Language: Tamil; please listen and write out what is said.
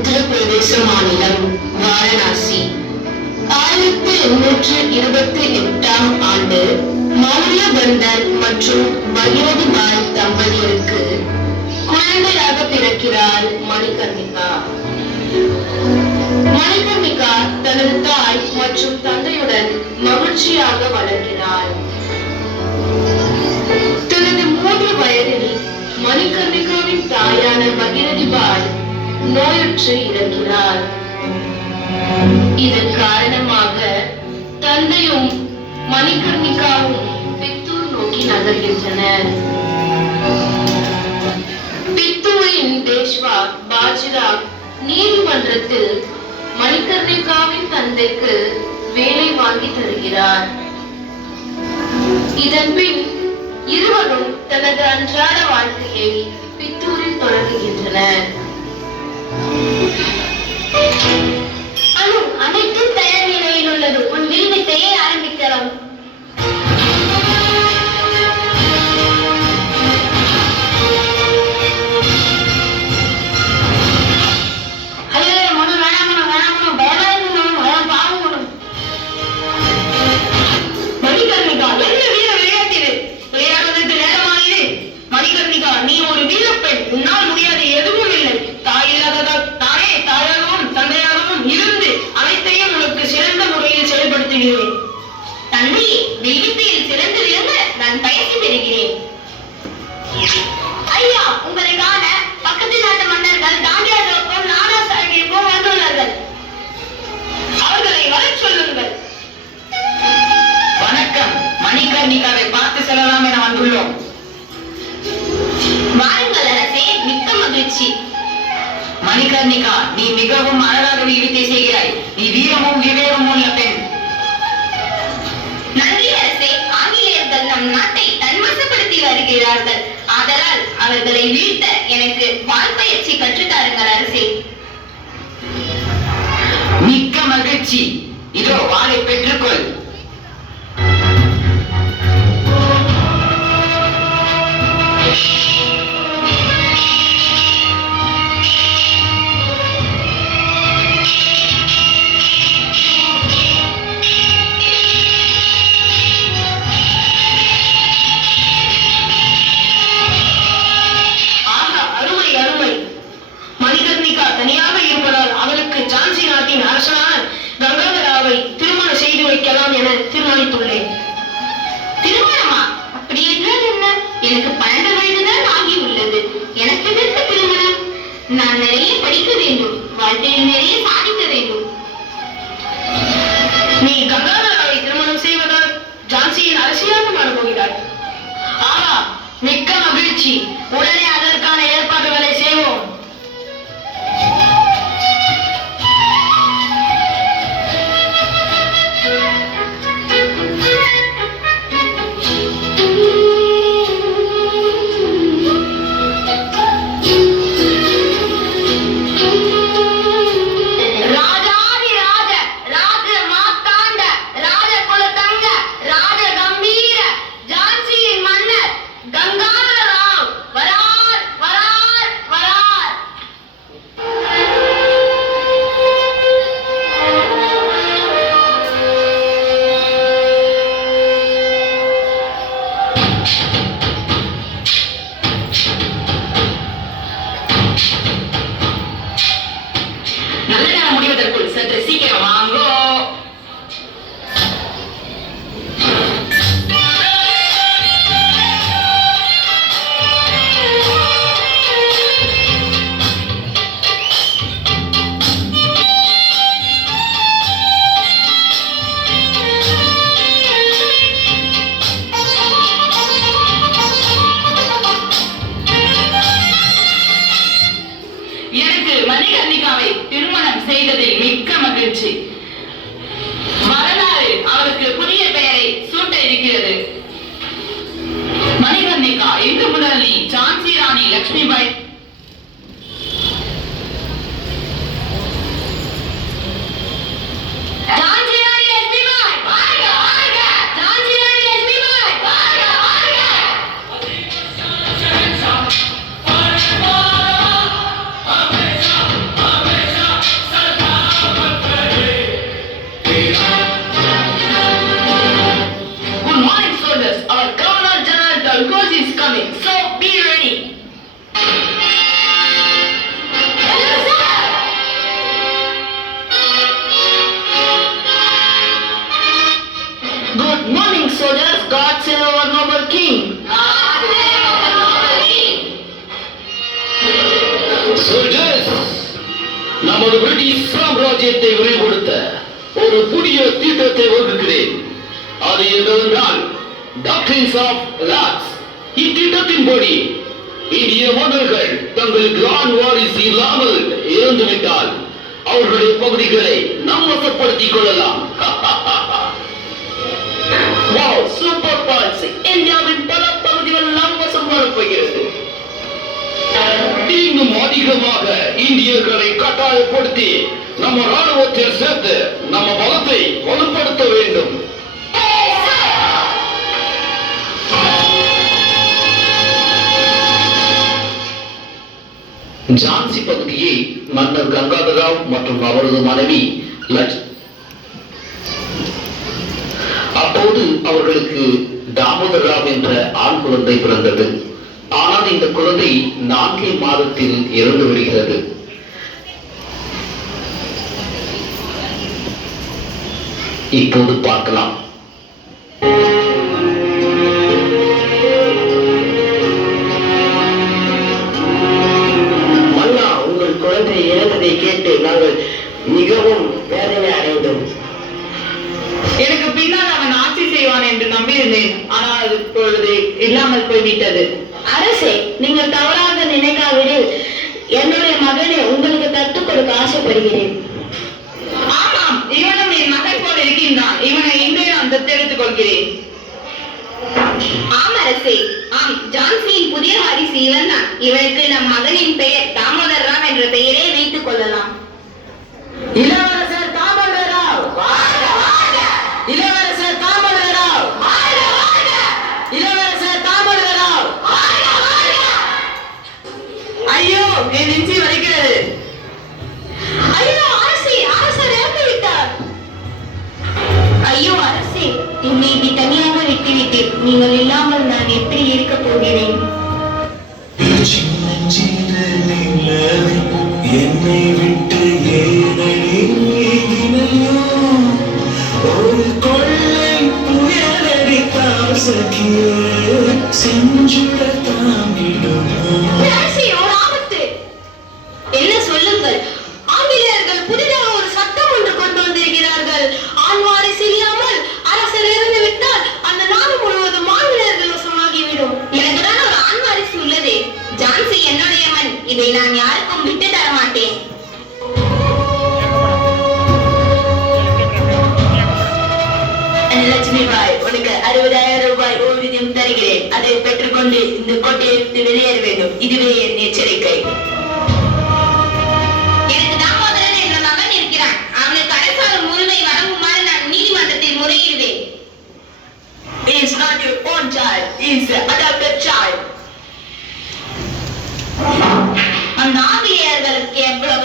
உத்தரப்பிரதேச மாநிலம் வாரணாசி. 1828ஆம் ஆண்டு மௌல்யபந்தர் மற்றும் பகீரதி பாய் தம்பதியருக்கு குழந்தையாக பிறக்கிறாள் மணிகர்ணிகா. மணிகர்ணிகா தனது தாய் மற்றும் தந்தையுடன் மகிழ்ச்சியாக வளர்கிறாள். தனது 3 வயதில் மணிகர்ணிகாவின் தாயான பகீரதி பாய் நோயுற்று இறக்கிறார். இதன் காரணமாக தந்தையும் மணிகர்ணிகாவும் பித்தூர் நோக்கி நகர்கின்றனர். பித்தூரின் பேஷ்வா பாஜிராவ் நீதிமன்றத்தில் மணிகர்ணிகாவின் தந்தைக்கு வேலை வாங்கி தருகிறார். இதன் பின் இருவரும் தனது அன்றாட வாழ்க்கையை பித்தூரில் தொடங்குகின்றனர். அனைத்தும் தயார் நிலையில் உள்ளது. உன் வில்வித்தையை ஆரம்பிக்கலாம். மணிகர்ணிகாவை பார்த்து செல்லலாம் என வந்துள்ளோம். வாருங்கள் அரசே, மிக்க மகிழ்ச்சி. மணிகர்ணிகா, நீ மிகவும் அழகாக வில்வித்தை செய்கிறாய். நீ வீரமும் விவேகமும் உள்ள பெண். நன்றி அரசே. ஆங்கிலேயர்கள் நம் நாட்டை தன்வசப்படுத்தி வருகிறார்கள். ஆதலால் அவர்களை வீழ்த்த எனக்கு வான்பயிற்சி கற்றுத்தாருங்கள் அரசே. மிக்க மகிழ்ச்சி. இதோ வாளை பெற்றுக்கொள். தனியாக இருப்பதால் அவளுக்கு ஜான்சி நாட்டின் அரசனான கங்காதராவை திருமணம் செய்து வைக்கலாம் என தீர்மானித்துள்ளேன். திருமணமா? அப்படி என்றால் என்ன? எனக்கு 12 வயதுதான் ஆகி உள்ளது. எனக்கு எதற்கு திருமணம்? நான் நிறைய படிக்க வேண்டும், வாழ்க்கையில் நிறைய சாதிக்க வேண்டும். நீ கங்காதராவை திருமணம் செய்வதால் ஜான்சியின் அரசியாக மாறப்போகிறாய். ஆஹா, மிக்க மகிழ்ச்சி. உடனே அதற்கான ஏற்பாடுகளை செய்வோம். மணிகர்ணிகாவை திருமணம் செய்ததில் மிக்க மகிழ்ச்சி. வரலாறு அவருக்கு புதிய பெயரை சூட்ட இருக்கிறது. மணிகர்ணிகா, இன்று முதல் நீ ஜான்சி ராணி லட்சுமிபாய் நமது பிரிட்டிஷ் சாம்ராஜ்யத்தை விரிவுபடுத்த ஒரு புதிய திட்டத்தை வகுக்கிறேன். அது என்னவென்றால் டாக்டரின்ஸ் ஆஃப் லாக்ஸ். இத்திட்டத்தின்படி இந்திய மன்னர்கள் தங்களுக்கு ஆண் வாரிசு இல்லாமல் இறந்துவிட்டால் அவர்களுடைய பகுதிகளை நாம் வசப்படுத்திக் கொள்ளலாம். Super balls! இந்தியாவின் பல பகுதிகள் நாம் வசம் வரப்போகிறது. இன்னும் அதிகமாக இந்தியர்களை கட்டாயப்படுத்தி நம்ம ராணுவத்தில் சேர்த்து நம்ம பலத்தை வலுப்படுத்த வேண்டும். ஜான்சி பகுதியை மன்னர் கங்காதரராவ் மற்றும் அவரது மனைவி அப்போது அவர்களுக்கு தாமோதரராவ் என்ற ஆண் குழந்தை பிறந்தது. ஆனால் இந்த குழந்தை 4 மாதத்தில் இறந்து விடுகிறது. இப்போது பார்க்கலாம். மன்னா, உங்கள் குழந்தை இறந்ததை கேட்டு நாங்கள் மிகவும் வேதனை அடைந்தோம். எனக்கு பின்னால் அவன் ஆட்சி செய்வான் என்று நம்பியிருந்தேன். ஆனால் அது இப்பொழுது இல்லாமல் போய்விட்டது. அரசே, நீங்கள் தவறாக நினைக்காவிடில் என்னுடைய மகனை உங்களுக்கு தத்துக் கொடுக்க ஆசைப்படுகிறேன். ஆமாம், இவனும் என் மகன் போல் இருக்கின்றான். இவனை இன்றே நான் தத்தெடுத்துக் கொள்கிறேன். ஆம் அரசே, ஆம், ஜான்சியின் புதிய வாரிசு இவன் தான். இவனுக்கு நம் மகனின் பெயர் தாமோதர் ராவ் என்ற பெயரே வைத்துக் கொள்ளலாம். இளவரசர் தாமோதரராவ்! இளவரசர் தாமோதரராவ்! இளவரசர் தாமோதரராவ்! ஐயோ, என் நெஞ்சு வலிக்கிறது. ஐயோ அரசே, அரசர் இறந்து விட்டார். ஐயோ அரசே, என்னை இப்படி தனியாக விட்டுவிட்டேன். நீங்கள் இல்லாமல் நான் எப்படி இருக்க போகிறேன்? என்னை விட்டு ஏனையோ ஒரு கொள்ளை புயலடித்தால் சகிய செஞ்சுட தாங்கிடும். அரசே, ஒரு ஆபத்து. என்ன சொல்லுங்கள்? ஆங்கிலேயர்கள் புதிதாக ஒரு சட்டம் ஒன்று கொண்டு வந்திருக்கிறார்கள். ஆண் வாரிசு இல்லாமல் அரசர் இறந்து விட்டால் அந்த நாடு முழுவதும் ஆங்கிலேயர்கள் வசமாகிவிடும். எனக்கு தான் ஒரு ஆண் வாரிசு உள்ளதே. ஜான்சி என்னுடையவன். இதை நான் யாருக்கும் விட்டு தர மாட்டேன். லட்சுமி பாய், உனக்கு 60,000 ரூபாய் ஓய்வூதியம் தருகிறேன். அதை பெற்றுக்கொண்டு இந்த கோட்டையை விட்டு வெளியேற வேண்டும். இதுவே என் எச்சரிக்கை. எனக்கு தாமோதரன் என்ற மகன் இருக்கிறான். அவனுக்கு அரசாங்கம் உரிமை வழங்குமாறு நான் நீதிமன்றத்தில் முறையிடுவேன். He is not your own child. He is an adopted child. அந்த ஆங்கிலேயர்களுக்கு எவ்வளவு